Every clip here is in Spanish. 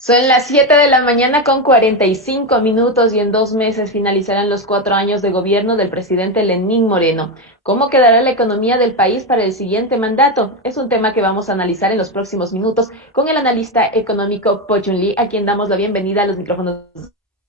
Son las 7 de la mañana con 45 minutos y en 2 meses finalizarán los 4 años de gobierno del presidente Lenín Moreno. ¿Cómo quedará la economía del país para el siguiente mandato? Es un tema que vamos a analizar en los próximos minutos con el analista económico Po Chun Lee, a quien damos la bienvenida a los micrófonos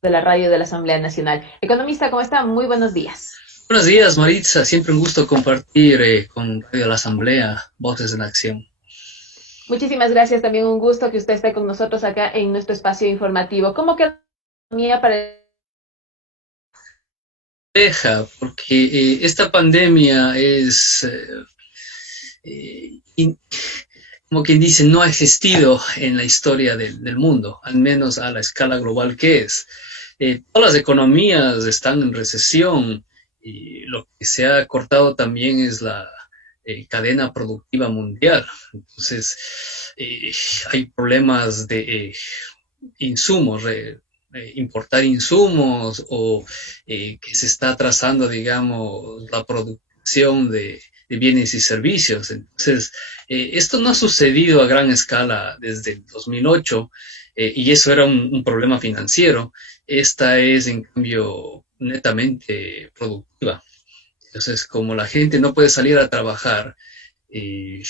de la radio de la Asamblea Nacional. Economista, ¿cómo está? Muy buenos días. Buenos días, Maritza. Siempre un gusto compartir con Radio La Asamblea Voces en Acción. Muchísimas gracias, también un gusto que usted esté con nosotros acá en nuestro espacio informativo. ¿Cómo queda la economía para el... Deja, porque esta pandemia es, como quien dice, no ha existido en la historia del mundo, al menos a la escala global que es. Todas las economías están en recesión y lo que se ha cortado también es la cadena productiva mundial. Entonces, eh, hay problemas de insumos, importar insumos o que se está atrasando, digamos, la producción de bienes y servicios. Entonces, esto no ha sucedido a gran escala desde el 2008 y eso era un problema financiero. Esta es, en cambio, netamente productiva. Entonces, como la gente no puede salir a trabajar, eh,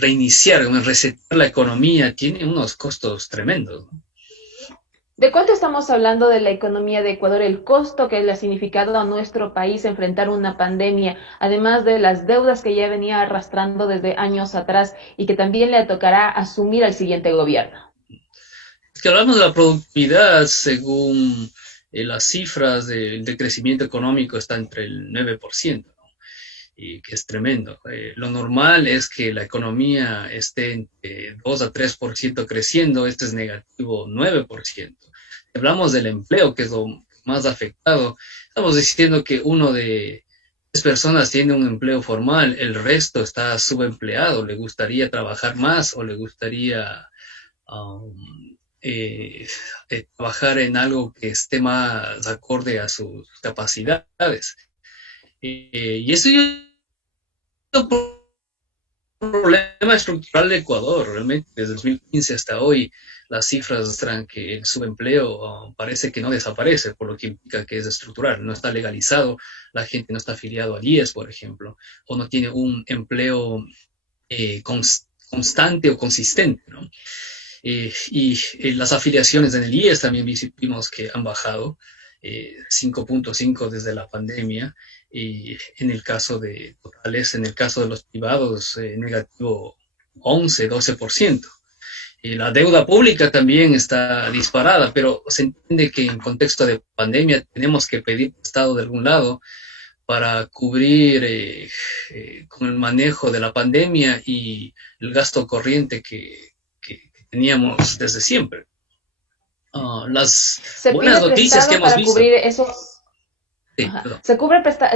reiniciar, resetear la economía, tiene unos costos tremendos, ¿no? ¿De cuánto estamos hablando de la economía de Ecuador? El costo que le ha significado a nuestro país enfrentar una pandemia, además de las deudas que ya venía arrastrando desde años atrás y que también le tocará asumir al siguiente gobierno. Es que hablamos de la productividad, según las cifras de crecimiento económico, está entre el 9%, ¿no? Y que es tremendo. Lo normal es que la economía esté entre 2 a 3% creciendo, este es negativo 9%. Hablamos del empleo, que es lo más afectado. Estamos diciendo que uno de 3 personas tiene un empleo formal, el resto está subempleado, le gustaría trabajar más o le gustaría um, eh, trabajar en algo que esté más acorde a sus capacidades. Y eso es un problema estructural de Ecuador. Realmente, desde 2015 hasta hoy, las cifras muestran que el subempleo parece que no desaparece, por lo que implica que es estructural. No está legalizado, la gente no está afiliado al IES, por ejemplo, o no tiene un empleo constante o consistente, ¿no? Y las afiliaciones en el IES también vimos que han bajado 5.5 desde la pandemia, y en el caso de totales, en el caso de los privados, negativo 11-12%. Y la deuda pública también está disparada, pero se entiende que en contexto de pandemia tenemos que pedir prestado de algún lado para cubrir con el manejo de la pandemia y el gasto corriente que teníamos desde siempre. Las Se buenas pide noticias que prestado hemos para visto. cubrir esos... Sí, Ajá. perdón.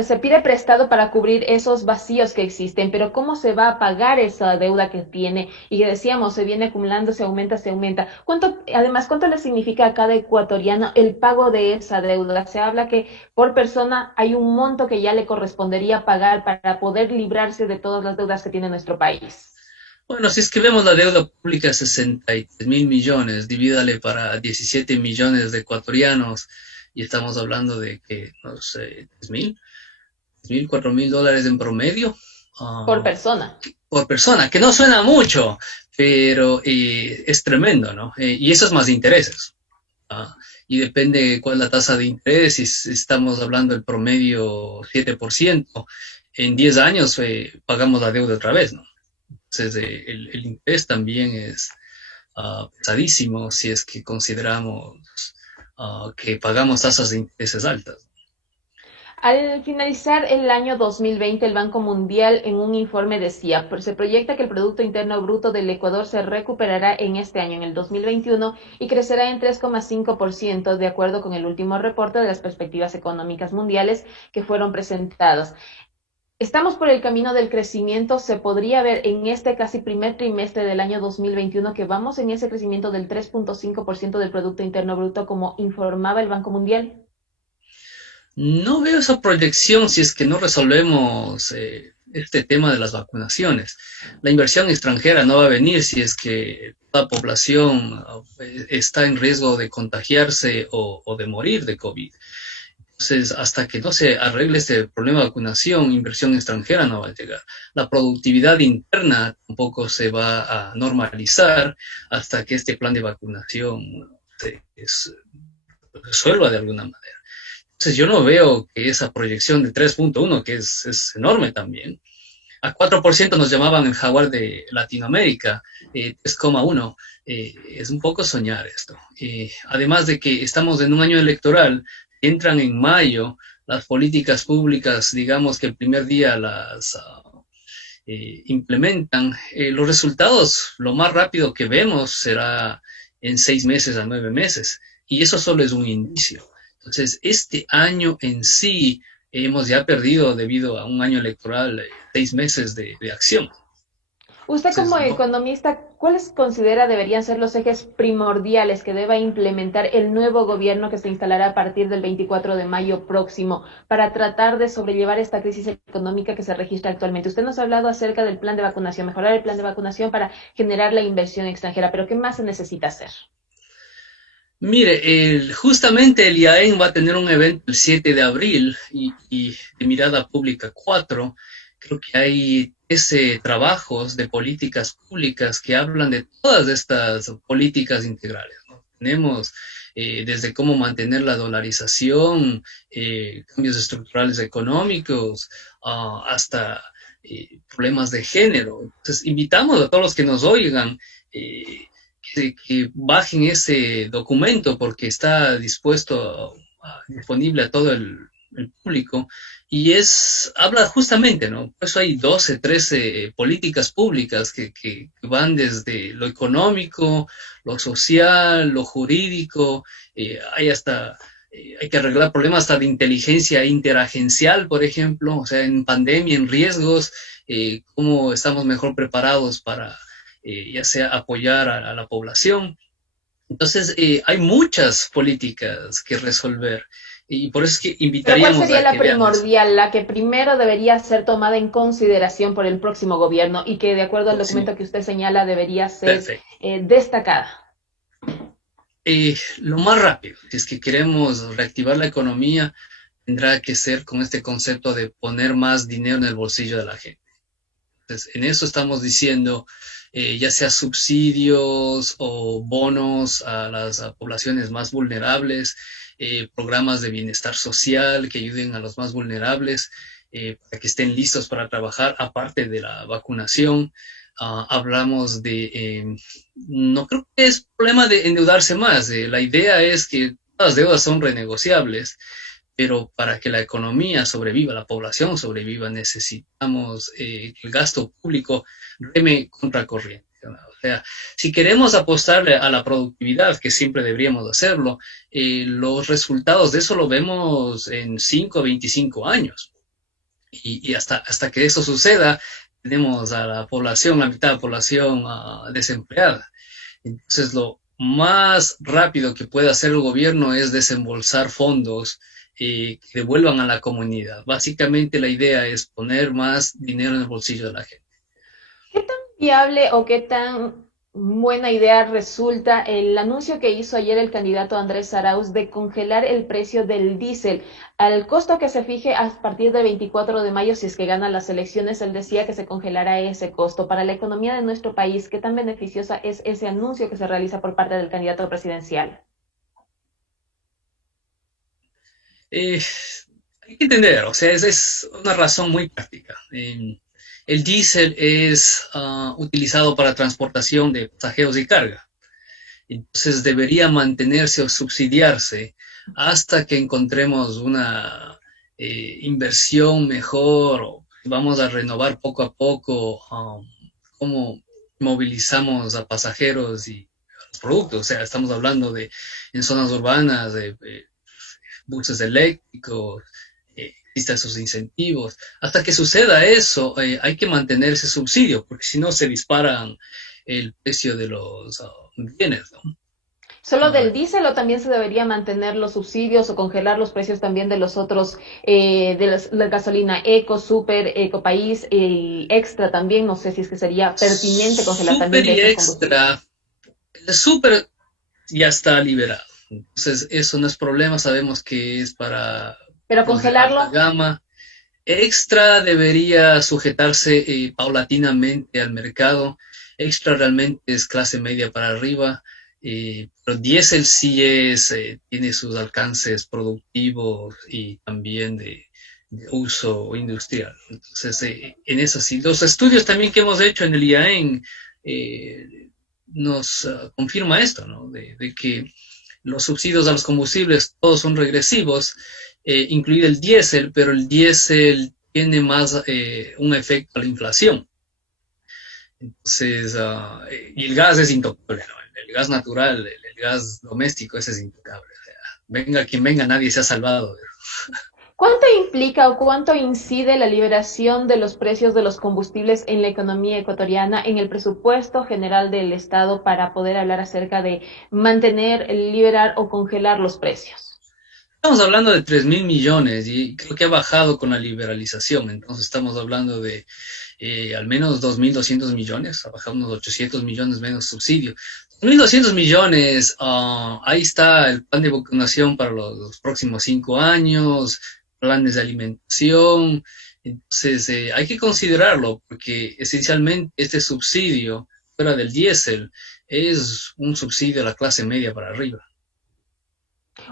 Se pide prestado para cubrir esos vacíos que existen, pero ¿cómo se va a pagar esa deuda que tiene? Y que decíamos, se viene acumulando, se aumenta, se aumenta. Además, ¿cuánto le significa a cada ecuatoriano el pago de esa deuda? Se habla que por persona hay un monto que ya le correspondería pagar para poder librarse de todas las deudas que tiene nuestro país. Bueno, si es que vemos la deuda pública, 63.000 millones, divídale para 17 millones de ecuatorianos, y estamos hablando de que, no sé, 3.000, 4.000 dólares en promedio Por uh, persona. por persona, que no suena mucho, pero es tremendo, ¿no? Y eso es más intereses. Uh, y depende cuál es la tasa de interés, si estamos hablando del promedio 7%, en 10 años pagamos la deuda otra vez, ¿no? Entonces, el interés también es pesadísimo si es que consideramos que pagamos tasas de intereses altas. Al finalizar el año 2020, el Banco Mundial en un informe decía, se proyecta que el Producto Interno Bruto del Ecuador se recuperará en este año, en el 2021, y crecerá en 3,5%, de acuerdo con el último reporte de las perspectivas económicas mundiales que fueron presentados. Estamos por el camino del crecimiento. Se podría ver en este casi primer trimestre del año 2021 que vamos en ese crecimiento del 3,5% del Producto Interno Bruto, como informaba el Banco Mundial. No veo esa proyección si es que no resolvemos este tema de las vacunaciones. La inversión extranjera no va a venir si es que la población está en riesgo de contagiarse o de morir de COVID. Entonces, hasta que no se arregle este problema de vacunación, inversión extranjera no va a llegar. La productividad interna tampoco se va a normalizar hasta que este plan de vacunación se resuelva de alguna manera. Entonces, yo no veo que esa proyección de 3.1, que es enorme también, a 4% nos llamaban el jaguar de Latinoamérica, 3,1, es un poco soñar esto. Además de que estamos en un año electoral, entran en mayo, las políticas públicas, digamos que el primer día las implementan, los resultados, lo más rápido que vemos será en 6 meses a 9 meses, y eso solo es un inicio. Entonces, este año en sí hemos ya perdido debido a un año electoral 6 meses de acción. Usted como Entonces, no, economista, ¿cuáles considera deberían ser los ejes primordiales que deba implementar el nuevo gobierno que se instalará a partir del 24 de mayo próximo para tratar de sobrellevar esta crisis económica que se registra actualmente? Usted nos ha hablado acerca del plan de vacunación, mejorar el plan de vacunación para generar la inversión extranjera, pero ¿qué más se necesita hacer? mire, justamente el IAEN va a tener un evento el 7 de abril y de Mirada Pública 4. Creo que hay ese trabajos de políticas públicas que hablan de todas estas políticas integrales, ¿no? Tenemos desde cómo mantener la dolarización, cambios estructurales económicos, hasta problemas de género. Entonces, invitamos a todos los que nos oigan que bajen ese documento porque está disponible a todo el público y habla justamente, ¿no? Por eso hay 12, 13 políticas públicas que van desde lo económico, lo social, lo jurídico, hay que arreglar problemas hasta de inteligencia interagencial, por ejemplo, o sea, en pandemia, en riesgos, cómo estamos mejor preparados para ya sea apoyar a la población. Entonces, hay muchas políticas que resolver y por eso es que Pero ¿cuál invitaríamos sería a la que vean eso. primordial, la que primero debería ser tomada en consideración por el próximo gobierno y que de acuerdo al Próximo. documento que usted señala debería ser Perfecto. destacada? Lo más rápido, si es que queremos reactivar la economía, tendrá que ser con este concepto de poner más dinero en el bolsillo de la gente. Entonces, en eso estamos diciendo, ya sea subsidios o bonos a poblaciones más vulnerables, programas de bienestar social que ayuden a los más vulnerables para que estén listos para trabajar, aparte de la vacunación. Hablamos no creo que es problema de endeudarse más, la idea es que todas las deudas son renegociables, pero para que la economía sobreviva, la población sobreviva, necesitamos que el gasto público reme contracorriente. O sea, si queremos apostarle a la productividad, que siempre deberíamos hacerlo, los resultados de eso lo vemos en 5 o 25 años. Y hasta que eso suceda, tenemos a la población, la mitad de la población desempleada. Entonces, lo más rápido que puede hacer el gobierno es desembolsar fondos que devuelvan a la comunidad. Básicamente la idea es poner más dinero en el bolsillo de la gente. ¿Qué tan viable o qué tan buena idea resulta el anuncio que hizo ayer el candidato Andrés Arauz de congelar el precio del diésel al costo que se fije a partir del 24 de mayo si es que ganan las elecciones? Él decía que se congelará ese costo. Para la economía de nuestro país, ¿qué tan beneficiosa es ese anuncio que se realiza por parte del candidato presidencial? Eh, Hay que entender, o sea, es una razón muy práctica. El diésel es utilizado para transportación de pasajeros y carga. Entonces debería mantenerse o subsidiarse hasta que encontremos una inversión mejor o vamos a renovar poco a poco cómo movilizamos a pasajeros y a los productos. O sea, estamos hablando de en zonas urbanas, de buses eléctricos, existen sus incentivos. Hasta que suceda eso, hay que mantener ese subsidio, porque si no se disparan el precio de los bienes, ¿no? ¿Solo del diésel o también se debería mantener los subsidios o congelar los precios también de los otros, la gasolina Eco, Super, Ecopaís y Extra también? No sé si es que sería pertinente congelar también Super de y estos combustibles. extra. El super ya está liberado. Entonces, eso no es problema. Sabemos que es para Pero los de alta congelarlo, gama. Extra debería sujetarse paulatinamente al mercado. Extra realmente es clase media para arriba. Pero diésel sí tiene sus alcances productivos y también de uso industrial. Entonces, en eso sí. Los estudios también que hemos hecho en el IAEN nos confirma esto, ¿no? De que los subsidios a los combustibles todos son regresivos, incluido el diésel, pero el diésel tiene más un efecto a la inflación. Entonces, y el gas es intocable, ¿no? El gas natural, el gas doméstico, ese es intocable. O sea, venga quien venga, nadie se ha salvado. ¿cuánto implica o cuánto incide la liberación de los precios de los combustibles en la economía ecuatoriana, en el presupuesto general del Estado para poder hablar acerca de mantener, liberar o congelar los precios? Estamos hablando de 3.000 millones y creo que ha bajado con la liberalización. Entonces estamos hablando de al menos 2.200 millones, ha bajado unos 800 millones menos subsidio. 1.200 millones, ahí está el plan de vacunación para los próximos 5 años, planes de alimentación. Entonces hay que considerarlo porque esencialmente este subsidio fuera del diésel es un subsidio a la clase media para arriba.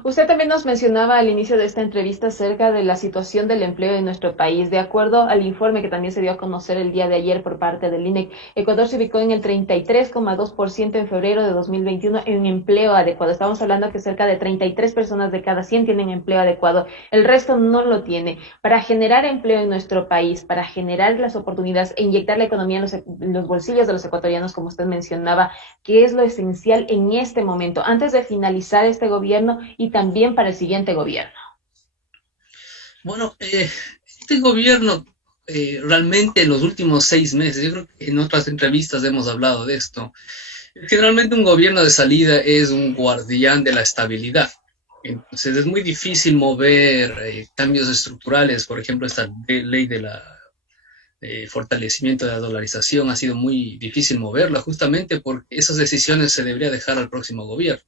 Usted también nos mencionaba al inicio de esta entrevista acerca de la situación del empleo en nuestro país. De acuerdo al informe que también se dio a conocer el día de ayer por parte del INEC, Ecuador se ubicó en el 33,2% en febrero de 2021 en empleo adecuado. Estamos hablando que cerca de 33 personas de cada 100 tienen empleo adecuado. El resto no lo tiene. Para generar empleo en nuestro país, para generar las oportunidades e inyectar la economía en los bolsillos de los ecuatorianos, como usted mencionaba, que es lo esencial en este momento, antes de finalizar este gobierno y también para el siguiente gobierno. Bueno, este gobierno realmente en los últimos 6 meses, yo creo que en otras entrevistas hemos hablado de esto, generalmente un gobierno de salida es un guardián de la estabilidad. Entonces es muy difícil mover cambios estructurales, por ejemplo, esta ley de la fortalecimiento de la dolarización ha sido muy difícil moverla justamente porque esas decisiones se debería dejar al próximo gobierno.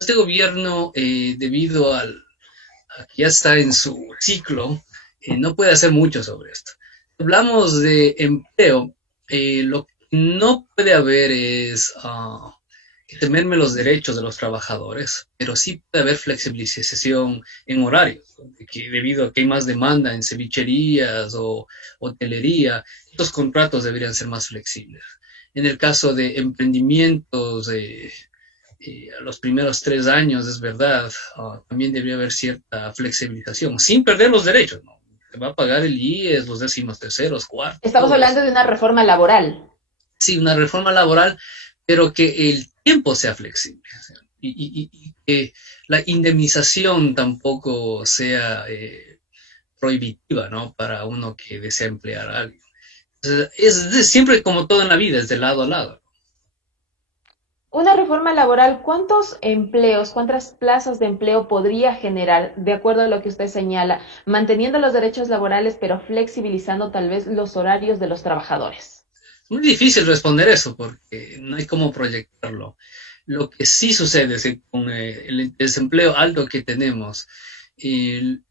Este gobierno, debido a que ya está en su ciclo, no puede hacer mucho sobre esto. Hablamos de empleo, lo que no puede haber es que temerme los derechos de los trabajadores, pero sí puede haber flexibilización en horarios, que debido a que hay más demanda en cevicherías o hotelería, estos contratos deberían ser más flexibles. En el caso de emprendimientos, a los primeros 3 años, es verdad, también debería haber cierta flexibilización, sin perder los derechos, ¿no? Te va a pagar el IES, los décimos terceros, cuartos, Estamos todo eso. hablando de una reforma laboral. Sí, una reforma laboral, pero que el tiempo sea flexible. O sea, y que la indemnización tampoco sea prohibitiva, ¿no? Para uno que desea emplear a alguien. Siempre como todo en la vida, es de lado a lado. Una reforma laboral, ¿cuántos empleos, cuántas plazas de empleo podría generar, de acuerdo a lo que usted señala, manteniendo los derechos laborales, pero flexibilizando tal vez los horarios de los trabajadores? Es muy difícil responder eso porque no hay cómo proyectarlo. Lo que sí sucede es que con el desempleo alto que tenemos, el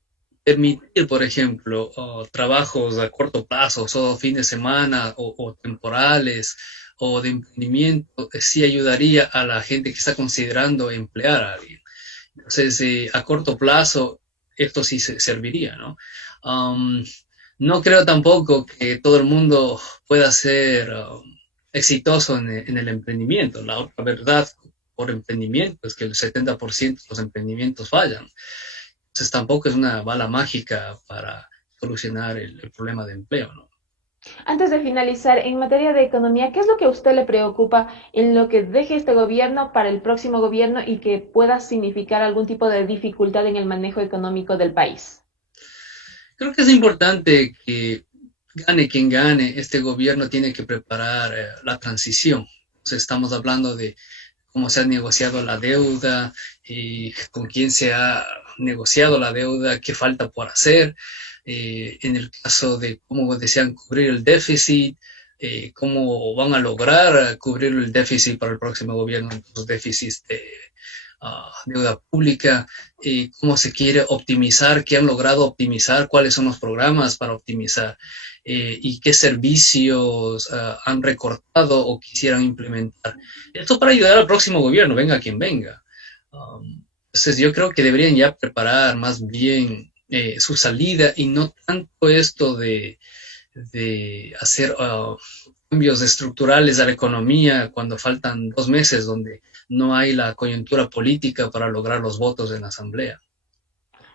permitir, por ejemplo, trabajos a corto plazo, solo fin de semana o temporales o de emprendimiento, sí ayudaría a la gente que está considerando emplear a alguien. Entonces, a corto plazo, esto sí serviría, ¿no? Um, no creo tampoco que todo el mundo pueda ser exitoso en el emprendimiento. La otra verdad por emprendimiento es que el 70% de los emprendimientos fallan. Entonces tampoco es una bala mágica para solucionar el problema de empleo, ¿no? Antes de finalizar, en materia de economía, ¿qué es lo que a usted le preocupa en lo que deje este gobierno para el próximo gobierno y que pueda significar algún tipo de dificultad en el manejo económico del país? Creo que es importante que gane quien gane, este gobierno tiene que preparar la transición. Entonces estamos hablando de cómo se ha negociado la deuda, con quién se ha negociado la deuda, qué falta por hacer, en el caso de cómo desean cubrir el déficit, cómo van a lograr cubrir el déficit para el próximo gobierno, los déficits de deuda pública, cómo se quiere optimizar, qué han logrado optimizar, cuáles son los programas para optimizar y qué servicios han recortado o quisieran implementar. Esto para ayudar al próximo gobierno, venga quien venga. Entonces yo creo que deberían ya preparar más bien su salida y no tanto esto de hacer cambios estructurales a la economía cuando faltan 2 meses donde no hay la coyuntura política para lograr los votos en la Asamblea.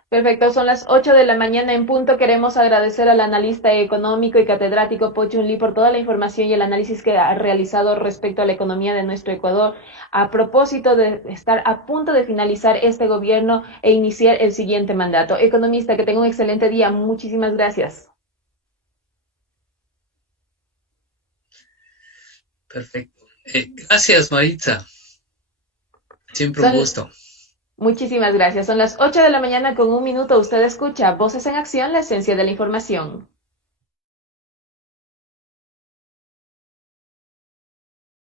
Perfecto, son las 8 de la mañana en punto. Queremos agradecer al analista económico y catedrático Po Chun Lee por toda la información y el análisis que ha realizado respecto a la economía de nuestro Ecuador, a propósito de estar a punto de finalizar este gobierno e iniciar el siguiente mandato. Economista, que tenga un excelente día. Muchísimas gracias. Perfecto. Gracias, Maritza. Siempre un Son, gusto. muchísimas gracias. Son las 8 de la mañana con un minuto. Usted escucha Voces en Acción, la esencia de la información.